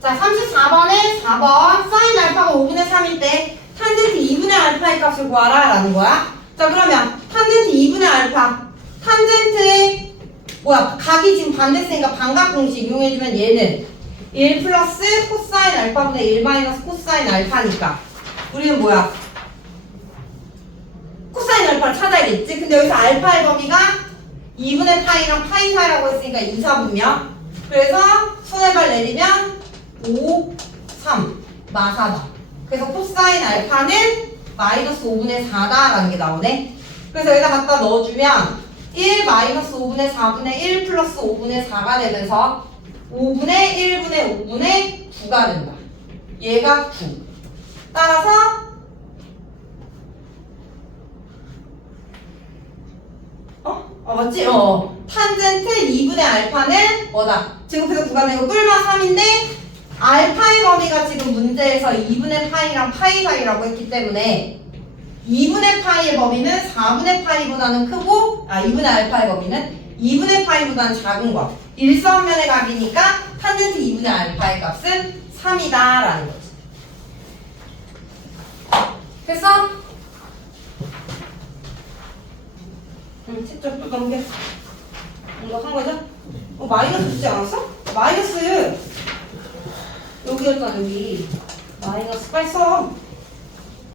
자, 34번에 4번 사인 알파가 5분의 3일 때 탄젠트 2분의 알파의 값을 구하라 라는 거야. 자, 그러면 탄젠트 2분의 알파 탄젠트의 뭐야 각이 지금 반대세니까 반각 공식 이용해주면 얘는 1 플러스 코사인 알파분의 1 마이너스 코사인 알파니까 우리는 뭐야? 코사인 알파를 찾아야겠지? 근데 여기서 알파의 범위가 2분의 파이랑 파이 사이라고 했으니까 2, 4분면 그래서 손해발 내리면 5, 3 마사다 그래서 코사인 알파는 마이너스 5분의 4다라는 게 나오네 그래서 여기다 갖다 넣어주면 1 마이너스 5분의 4분의 1 플러스 5분의 4가 되면서 5분의 1분의 5분의 9가 된다. 얘가 9. 따라서 어? 어 맞지? 어. 탄젠트 2분의 알파는 뭐다? 제곱해서 9가 되고 뿔마 3인데 알파의 범위가 지금 문제에서 2분의 파이랑 파이 사이라고 했기 때문에 2분의 파이의 범위는 4분의 파이보다는 크고 아 2분의 알파의 범위는 2분의 파이보다는 작은 거. 일선면의 값이니까 탄젠트 2분의 알파의 값은 3이다 라는 거지. 됐어? 응, 책좀 또 넘겨. 이거 한 거죠? 어, 마이너스 주지 않았어? 여기였잖아 여기 마이너스 빨리 써